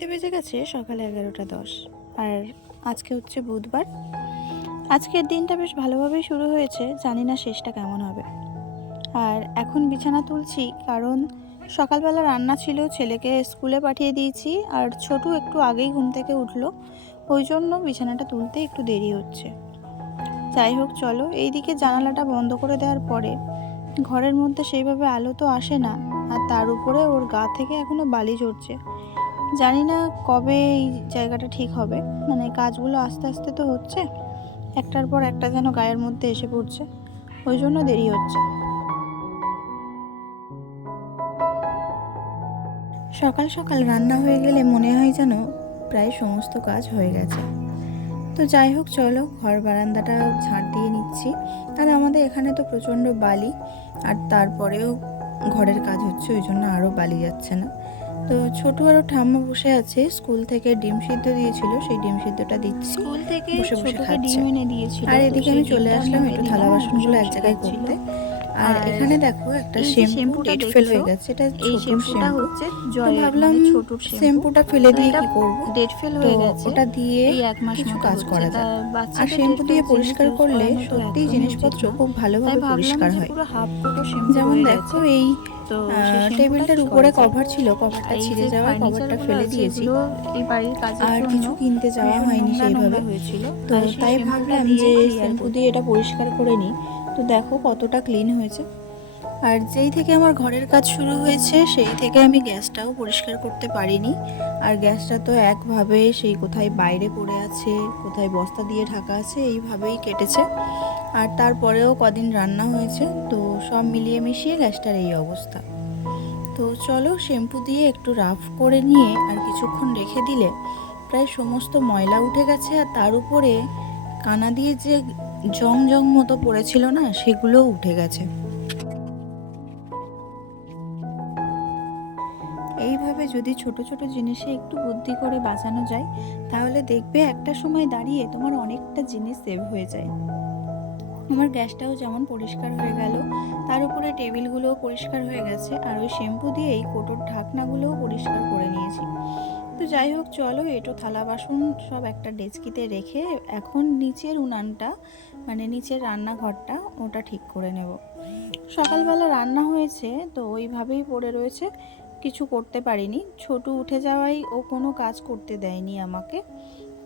ঘড়িতে বেজে গেছে সকাল এগারোটা দশ। আর আজকে হচ্ছে বুধবার। আজকের দিনটা বেশ ভালোভাবেই শুরু হয়েছে, জানি না শেষটা কেমন হবে। আর এখন বিছানা তুলছি কারণ সকালবেলা রান্না ছিল, ছেলেকে স্কুলে পাঠিয়ে দিয়েছি আর ছোটু একটু আগেই ঘুম থেকে উঠল। ওই জন্য বিছানাটা তুলতে একটু দেরি হচ্ছে। যাই হোক, চলো, এইদিকে জানালাটা বন্ধ করে দেওয়ার পরে ঘরের মধ্যে সেইভাবে আলো তো আসে না, আর তার উপরে ওর গা থেকে এখনও বালি ঝরছে। জানি না কবে এই জায়গাটা ঠিক হবে। মানে কাজগুলো আস্তে আস্তে তো হচ্ছে, একটার পর একটা যেন গায়ের মধ্যে এসে পড়ছে। ওই জন্য দেরি হচ্ছে। সকাল সকাল রান্না হয়ে গেলে মনে হয় যেন প্রায় সমস্ত কাজ হয়ে গেছে। তো যাই হোক, চলো ঘর বারান্দাটা ঝাড় দিয়ে নিচ্ছি। আর আমাদের এখানে তো প্রচণ্ড বালি, আর তারপরেও ঘরের কাজ হচ্ছে, ওই জন্য আরও বালি যাচ্ছে না। তো ছোটু আরও ঠাম্মা বসে আছে স্কুল থেকে ডিম সিদ্ধ দিয়েছিল সেই ডিম সিদ্ধটা দিচ্ছি। স্কুল থেকে বসে বসে খাচ্ছে। ডিম এনে দিয়েছিল আর এদিকে আমি চলে আসলাম একটু থালা বাসনগুলো এক জায়গায় করতে। আর এখানে দেখো একটা শ্যাম্পু ডেট ফেল হয়ে গেছে এটা এই শ্যাম্পুটা হচ্ছে তো জয়ের ভাবলাম মানে শ্যাম্পু। শ্যাম্পুটা ফেলে দিয়ে এটা কি করব? ডেট ফেল হয়ে গেছে। ওটা দিয়ে এক মাস কিছু মতো কাজ করা যায় আর শ্যাম্পু দিয়ে পরিষ্কার করলে একদমই জিনিসপত্র খুব ভালোভাবে পরিষ্কার হয়। পুরো হাফ কোটো শ্যাম্পু যেমন দেখো এই তো শ্যাম্পুটা টেবিলটার উপরে কভার ছিল কভারটা ছিঁড়ে যাওয়ায় কভারটা ফেলে দিয়েছি এই বাড়ির কাজের আর কিছু কিনতে যাওয়া হয়নি সেইভাবে। হয়েছিল। তো তাই ভাবলাম যে শ্যাম্পু দিয়ে এটা পরিষ্কার করে নিই। তো দেখো কতটা ক্লিন হয়েছে। আর যেই থেকে আমার ঘরের কাজ শুরু হয়েছে, সেই থেকে আমি গ্যাসটাও পরিষ্কার করতে পারিনি। আর গ্যাসটা তো একভাবে সেই কোথায় বাইরে পড়ে আছে, কোথায় বস্তা দিয়ে ঢাকা আছে, এইভাবেই কেটেছে। আর তারপরেও কদিন রান্না হয়েছে, তো সব মিলিয়ে মিশিয়ে গ্যাসটার এই অবস্থা। তো চলো শ্যাম্পু দিয়ে একটু রাফ করে নিয়ে আর কিছুক্ষণ রেখে দিলে প্রায় সমস্ত ময়লা উঠে গেছে, আর তার উপরে কানা দিয়ে যে জং জং মতো পড়েছিল না, সেগুলোও উঠে গেছে। এইভাবে যদি ছোট ছোট জিনিসে একটু বুদ্ধি করে বাঁচানো যায়, তাহলে দেখবে একটা সময় দাঁড়িয়ে তোমার অনেকটা জিনিস সেভ হয়ে যায়। আমার গ্যাসটাও যেমন পরিষ্কার হয়ে গেল, তার উপরে টেবিলগুলোও পরিষ্কার হয়ে গেছে, আর ওই শ্যাম্পু দিয়ে এই কোটোর ঢাকনাগুলোও পরিষ্কার করে নিয়েছি। তো যাই হোক, চলো এটো, থালা, বাসন সব একটা ডেস্কিতে রেখে এখন নিচের উনানটা মানে নিচের রান্নাঘরটা, ওটা ঠিক করে নেব। সকালবেলা রান্না হয়েছে, তো ওইভাবেই পড়ে রয়েছে। কিছু করতে পারিনি। ছোট উঠে যাওয়াই ও কোনো কাজ করতে দেয়নি আমাকে।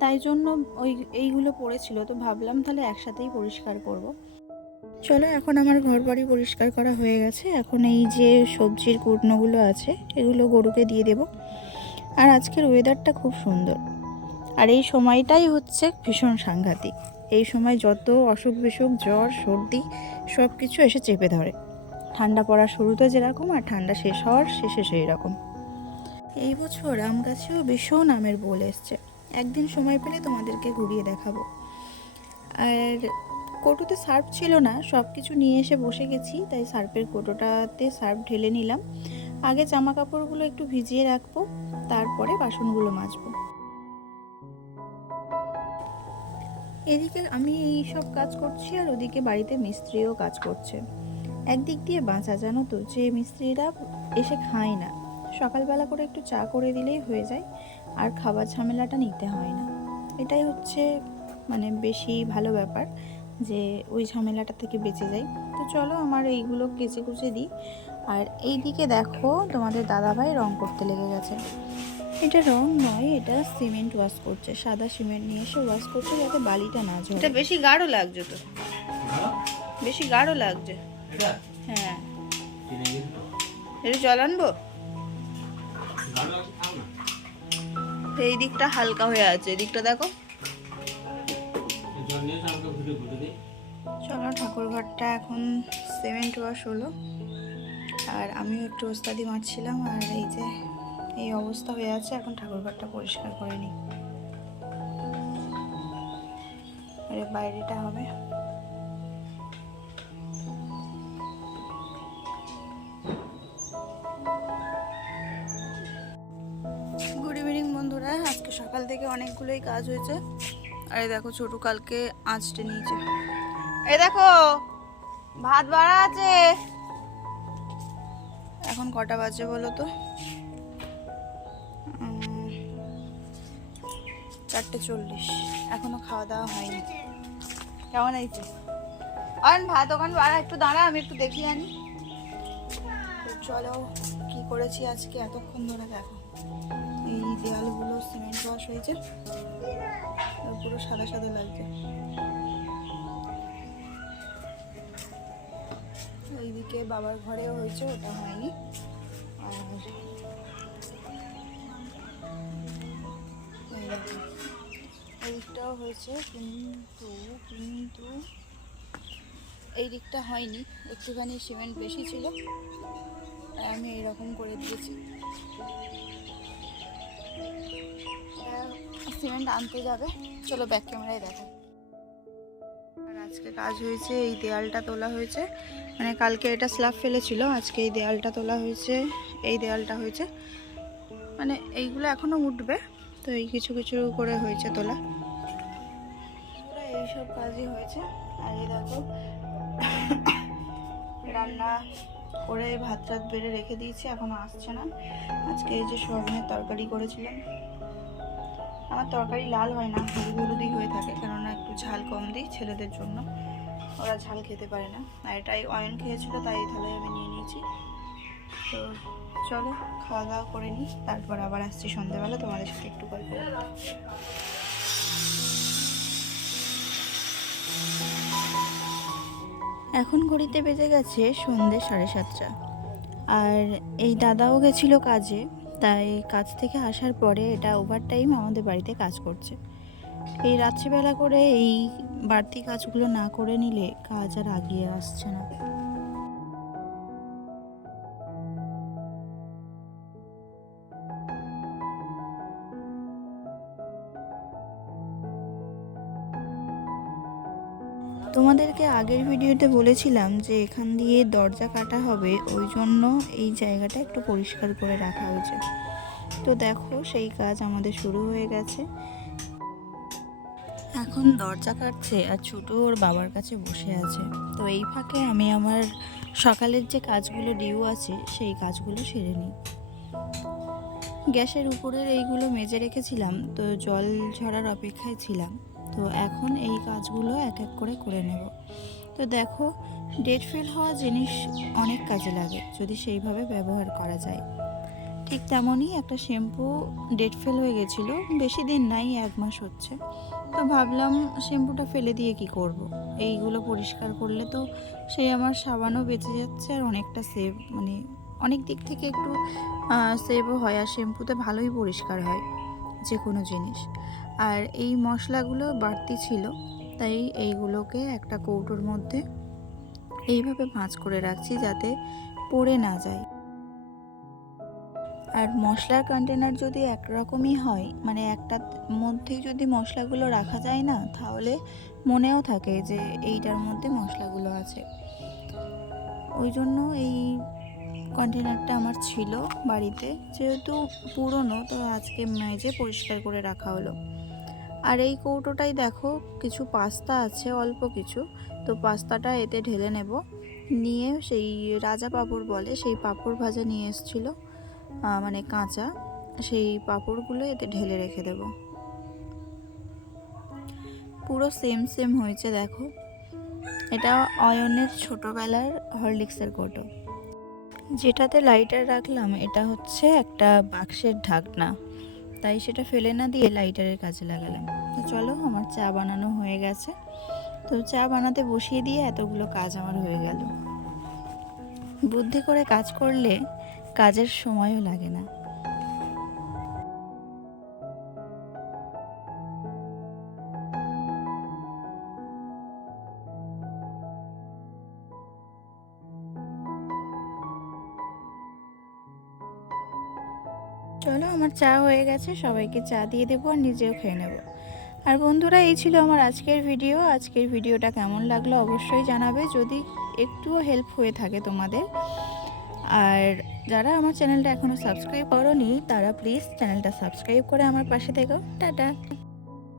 তাই জন্য ওই, এইগুলো পড়েছিল। তো ভাবলাম তাহলে একসাথেই পরিষ্কার করব। চলো, এখন আমার ঘর বাড়ি পরিষ্কার করা হয়ে গেছে। এখন এই যে সবজির কুটনোগুলো আছে, এগুলো গরুকে দিয়ে দেব। আর আজকের ওয়েদারটা খুব সুন্দর। আর এই সময়টাই হচ্ছে ভীষণ সাংঘাতিক। এই সময় যত অসুখ বিসুখ জ্বর, সর্দি সব কিছু এসে চেপে ধরে। ঠান্ডা পড়া শুরুতে যেরকম আর ঠান্ডা শেষ হওয়ার শেষে সেই রকম এই বছর আম গাছেও ভীষণ আমের বোল এসছে। একদিন সময় পেলে তোমাদেরকে ঘুরিয়ে দেখাবো। আর কৌটোতে সার্ফ ছিল না সব কিছু নিয়ে এসে বসে গেছি, তাই সার্ফের কৌটোটাতে সার্ফ ঢেলে নিলাম। আগে জামা কাপড়গুলো একটু ভিজিয়ে রাখব, তারপরে বাসনগুলো মাজবো। এদিকে আমি এই সব কাজ করছি আর ওদিকে বাড়িতে মিস্ত্রিও কাজ করছে। একদিক দিয়ে বাঁচা জানো তো? যে মিস্ত্রিরা এসে খায় না। সকালবেলা করে একটু চা করে দিলেই হয়ে যায় আর খাবার ঝামেলাটা নিতে হয় না। এটাই হচ্ছে মানে বেশি ভালো ব্যাপার যে ওই ঝামেলাটা থেকে বেঁচে যাই। তো চলো আমার এইগুলো কেচে কুচে দিই। আর এই দিকে দেখো তোমাদের দাদাভাই রং করতে লেগে গেছে। এটা রং নয় এটা সিমেন্ট ওয়াশ করছে। সাদা সিমেন্ট নিয়ে এসে ওয়াশ করছে যাতে বালিটা না ঝরে। এটা বেশি গাঢ় লাগছে তো। বেশি গাঢ় লাগছে। হ্যাঁ। এটা জল আনব? তো এই দিকটা হালকা হয়ে আছে এই দিকটা দেখো। চলো ঠাকুর ঘরটা এখন সিমেন্ট ওয়াশ হলো। আর আমিও একটু ওস্তাদি মারছিলাম আর এই যে এই অবস্থা হয়ে আছে এখন ঠাকুর ঘরটা পরিষ্কার করে নিই। আর বাইরেটা হবে। সকাল থেকে অনেকগুলোই কাজ হয়েছে। আর এই দেখো ছোটু কালকে আঁচটে নিয়েছে। এই দেখো, ভাত বাড়া আছে। এখন কটা বাজে বলো তো? চারটে চল্লিশ। এখনও খাওয়া দাওয়া হয়নি। কেমন হয়েছে? অয়ন, ভাত ওখান বাড়া, একটু দাঁড়া, আমি একটু দেখি আনি। চলো, কি করেছি আজকে? এতক্ষণ ধরে দেখো। এই দেওয়ালগুলো সিমেন্ট ওয়াশ হয়েছে। পুরো সাদা সাদা লাগছে। এইদিকে বাবার ঘরেও হয়েছে, ওটা হয়নি। আর এই এই দিকটাও হয়েছে, কিন্তু কিন্তু এই দিকটা হয়নি। একটুখানি সিমেন্ট বেশি ছিল আমি এইরকম করে দিয়েছি। সিমেন্ট আনতে যাবে। চলো ব্যাক ক্যামেরায় দেখাই আর আজকে কাজ হয়েছে এই দেয়ালটা তোলা হয়েছে। মানে কালকে এটা স্ল্যাব ফেলেছিল আজকে এই দেয়ালটা তোলা হয়েছে এই দেয়ালটা হয়েছে। মানে এইগুলো এখনও উঠবে তো এই কিছু কিছু করে হয়েছে তোলা। এইসব কাজই হয়েছে। আর এই দেখো রান্না করে ভাত টাত বেড়ে রেখে দিয়েছি, এখনও আসছে না। আজকে এই যে সোয়াবিনের তরকারি করেছিলাম। আমার তরকারি লাল হয় না হলুদ হলুদই হয়ে থাকে, কেননা একটু ঝাল কম দিই ছেলেদের জন্য। ওরা ঝাল খেতে পারে না। আর এটাই অয়ন খেয়েছিল, তাই তাহলে আমি নিয়ে নিয়েছি। তো চলো খাওয়া দাওয়া করে নিই, তারপর আবার আসছি সন্ধ্যেবেলা, তোমাদের সাথে একটু গল্প এখন ঘড়িতে বেজে গেছে সন্ধ্যে সাড়ে সাতটা। আর এই দাদাও গেছিল কাজে, তাই কাজ থেকে আসার পরে এটা ওভার টাইম আমাদের বাড়িতে কাজ করছে। এই রাত্রিবেলা করে এই বাড়তি কাজগুলো না করে নিলে কাজ আর আগিয়ে আসছে না। তোমাদেরকে আগের ভিডিওতে বলেছিলাম যে এখান দিয়ে দরজা কাটা হবে, ওই জন্য এই জায়গাটা একটু পরিষ্কার করে রাখা হয়েছে। তো দেখো, সেই কাজ আমাদের শুরু হয়ে গেছে। এখন দরজা কাটছে আর ছোট ওর বাবার কাছে বসে আছে। তো এই ফাঁকে আমি আমার সকালের যে কাজগুলো ডিউ আছে, সেই কাজগুলো সেরে নিই। গ্যাসের উপরের এইগুলো মেজে রেখেছিলাম, তো জল ঝরার অপেক্ষায় ছিলাম। তো এখন এই কাজগুলো এক এক করে করে নেব। তো দেখো ডেট ফেল হওয়া জিনিস অনেক কাজে লাগে যদি সেইভাবে ব্যবহার করা যায়। ঠিক তেমনই একটা শ্যাম্পু ডেট ফেল হয়ে গেছিল, বেশি দিন নাই, এক মাস হচ্ছে। তো ভাবলাম শ্যাম্পুটা ফেলে দিয়ে কি করব। এইগুলো পরিষ্কার করলে তো সেই আমার সাবানও বেঁচে যাচ্ছে আর অনেকটা সেভ মানে অনেক দিক থেকে একটু সেভও হয় আর শ্যাম্পুতে ভালোই পরিষ্কার হয় যে কোনো জিনিস। আর এই মশলাগুলো বাড়তি ছিল, তাই এইগুলোকে একটা কৌটোর মধ্যে এইভাবে ভাঁজ করে রাখছি যাতে পড়ে না যায়। আর মশলার কন্টেনার যদি একরকমই হয় মানে একটার মধ্যেই যদি মশলাগুলো রাখা যায় না, তাহলে মনেও থাকে যে এইটার মধ্যে মশলাগুলো আছে। ওই জন্য এই কন্টেনারটা আমার ছিল বাড়িতে, যেহেতু পুরনো, তো আজকে মেজে পরিষ্কার করে রাখা হলো। আর এই কৌটোটাই দেখো, কিছু পাস্তা আছে, অল্প কিছু। তো পাস্তাটা এতে ঢেলে নেব। নিয়ে সেই রাজা পাঁপড় বলে, সেই পাঁপড় ভাজা নিয়ে এসেছিল মানে কাঁচা। সেই পাঁপড়গুলো এতে ঢেলে রেখে দেব। পুরো সেম সেম হয়েছে, দেখো। এটা অয়নের ছোটোবেলার হরলিক্সের কৌটো। যেটাতে লাইটার রাখলাম, এটা হচ্ছে একটা বাক্সের ঢাকনা। তাই সেটা ফেলে না দিয়ে লাইটারের কাজে লাগালাম। তো চলো, আমার চা বানানো হয়ে গেছে। তো চা বানাতে বসিয়ে দিয়ে এতগুলো কাজ আমার হয়ে গেল। বুদ্ধি করে কাজ করলে কাজের সময়ও লাগে না। আমার চা হয়ে গেছে, সবাইকে চা দিয়ে দেবো আর নিজেও খেয়ে নেব। আর বন্ধুরা, এই ছিল আমার আজকের ভিডিও। আজকের ভিডিওটা কেমন লাগল অবশ্যই জানাবে, যদি একটুও হেল্প হয়ে থাকে তোমাদের। আর যারা আমার চ্যানেলটা এখনও সাবস্ক্রাইব করনি, তারা প্লিজ চ্যানেলটা সাবস্ক্রাইব করে আমার পাশে থেকো। টাটা!